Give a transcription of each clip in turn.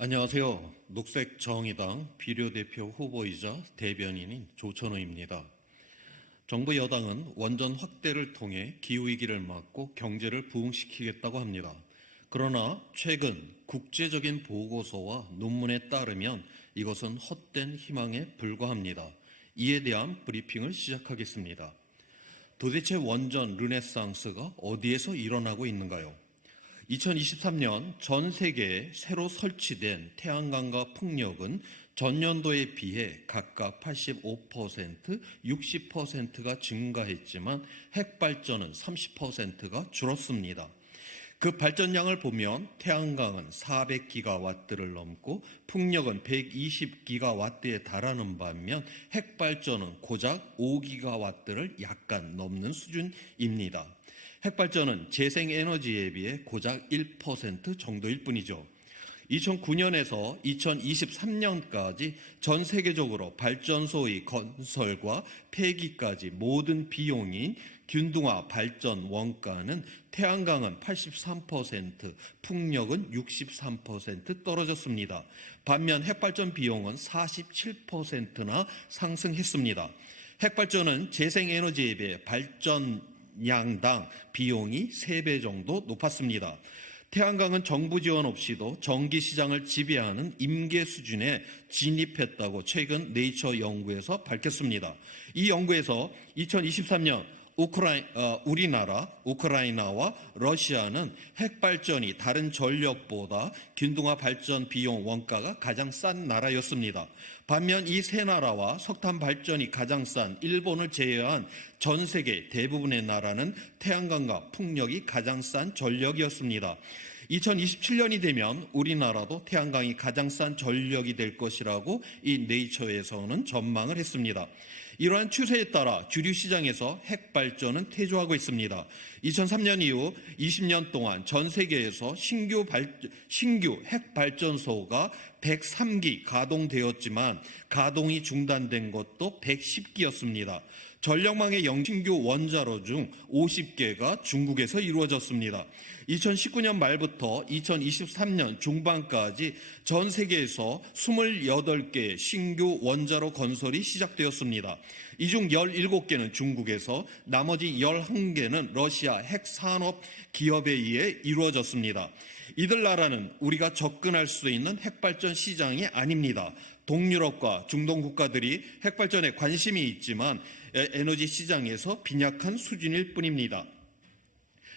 안녕하세요. 녹색정의당 비례대표 후보이자 대변인인 조천호입니다. 정부 여당은 원전 확대를 통해 기후위기를 막고 경제를 부흥시키겠다고 합니다. 그러나 최근 국제적인 보고서와 논문에 따르면 이것은 헛된 희망에 불과합니다. 이에 대한 브리핑을 시작하겠습니다. 도대체 원전 르네상스가 어디에서 일어나고 있는가요? 2023년 전 세계에 새로 설치된 태양광과 풍력은 전년도에 비해 각각 85%, 60%가 증가했지만 핵발전은 30%가 줄었습니다. 그 발전량을 보면 태양광은 400기가와트를 넘고 풍력은 120기가와트에 달하는 반면 핵발전은 고작 5기가와트를 약간 넘는 수준입니다. 핵발전은 재생에너지에 비해 고작 1% 정도일 뿐이죠. 2009년에서 2023년까지 전 세계적으로 발전소의 건설과 폐기까지 모든 비용인 균등화 발전 원가는 태양광은 83%, 풍력은 63% 떨어졌습니다. 반면 핵발전 비용은 47%나 상승했습니다. 핵발전은 재생에너지에 비해 발전량당 비용이 3배 정도 높았습니다. 태양광은 정부 지원 없이도 전기 시장을 지배하는 임계 수준에 진입했다고 최근 네이처 연구에서 밝혔습니다. 이 연구에서 2023년 우리나라, 우크라이나와 러시아는 핵발전이 다른 전력보다 균등화 발전 비용 원가가 가장 싼 나라였습니다. 반면 이 세 나라와 석탄 발전이 가장 싼 일본을 제외한 전 세계 대부분의 나라는 태양광과 풍력이 가장 싼 전력이었습니다. 2027년이 되면 우리나라도 태양광이 가장 싼 전력이 될 것이라고 이 네이처에서는 전망을 했습니다. 이러한 추세에 따라 주류 시장에서 핵발전은 퇴조하고 있습니다. 2003년 이후 20년 동안 전 세계에서 신규 핵발전소가 103기 가동되었지만 가동이 중단된 것도 110기였습니다. 전력망의 신규 원자로 중 50개가 중국에서 이루어졌습니다. 2019년 말부터 2023년 중반까지 전 세계에서 28개의 신규 원자로 건설이 시작되었습니다. 이 중 17개는 중국에서, 나머지 11개는 러시아 핵산업 기업에 의해 이루어졌습니다. 이들 나라는 우리가 접근할 수 있는 핵발전 시장이 아닙니다. 동유럽과 중동 국가들이 핵발전에 관심이 있지만 에너지 시장에서 빈약한 수준일 뿐입니다.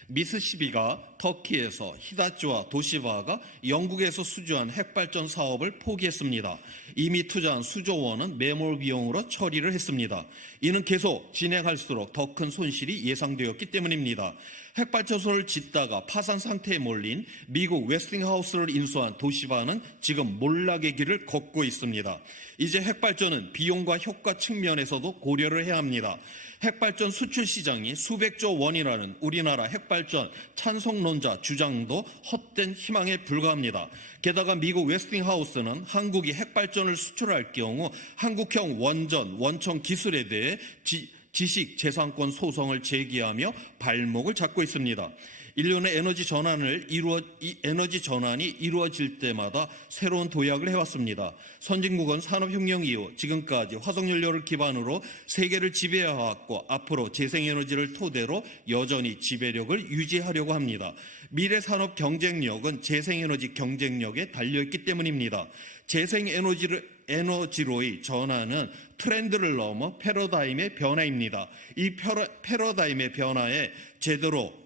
미시시피가 터키에서, 히다츠와 도시바가 영국에서 수주한 핵발전 사업을 포기했습니다. 이미 투자한 수조 원은 매몰 비용으로 처리를 했습니다. 이는 계속 진행할수록 더 큰 손실이 예상되었기 때문입니다. 핵발전소를 짓다가 파산 상태에 몰린 미국 웨스팅하우스를 인수한 도시바는 지금 몰락의 길을 걷고 있습니다. 이제 핵발전은 비용과 효과 측면에서도 고려를 해야 합니다. 핵발전 수출 시장이 수백조 원이라는 우리나라 핵발전 찬성론자 주장도 헛된 희망에 불과합니다. 게다가 미국 웨스팅하우스는 한국이 핵발전을 수출할 경우 한국형 원천 기술에 대해 지식재산권 소송을 제기하며 발목을 잡고 있습니다. 인류는 에너지 전환이 이루어질 때마다 새로운 도약을 해왔습니다. 선진국은 산업혁명 이후 지금까지 화석연료를 기반으로 세계를 지배해왔고 앞으로 재생에너지를 토대로 여전히 지배력을 유지하려고 합니다. 미래 산업 경쟁력은 재생에너지 경쟁력에 달려있기 때문입니다. 재생에너지로의 전환은 트렌드를 넘어 패러다임의 변화입니다. 이 패러다임의 변화에 제대로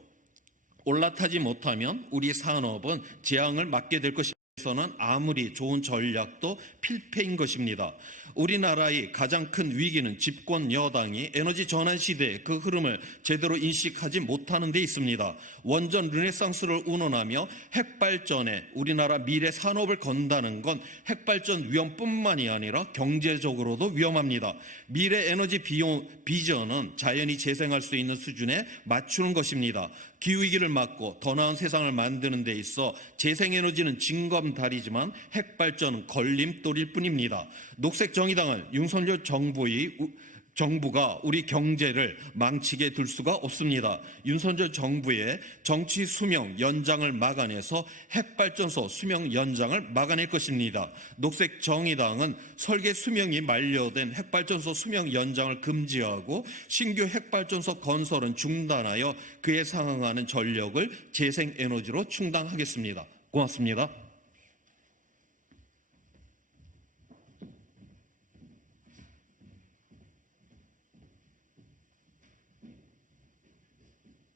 올라타지 못하면 우리 산업은 재앙을 맞게 될 것이서는 아무리 좋은 전략도 필패인 것입니다. 우리나라의 가장 큰 위기는 집권 여당이 에너지 전환 시대의 그 흐름을 제대로 인식하지 못하는 데 있습니다. 원전 르네상스를 운운하며 핵발전에 우리나라 미래 산업을 건다는 건 핵발전 위험뿐만이 아니라 경제적으로도 위험합니다. 미래 에너지 비전은 자연이 재생할 수 있는 수준에 맞추는 것입니다. 기후위기를 막고 더 나은 세상을 만드는 데 있어 재생에너지는 징검다리지만 핵발전은 걸림돌일 뿐입니다. 녹색정의당은 윤석열 정부의 정부가 우리 경제를 망치게 둘 수가 없습니다. 윤석열 정부의 정치 수명 연장을 막아내서 핵발전소 수명 연장을 막아낼 것입니다. 녹색 정의당은 설계 수명이 만료된 핵발전소 수명 연장을 금지하고 신규 핵발전소 건설은 중단하여 그에 상응하는 전력을 재생에너지로 충당하겠습니다. 고맙습니다.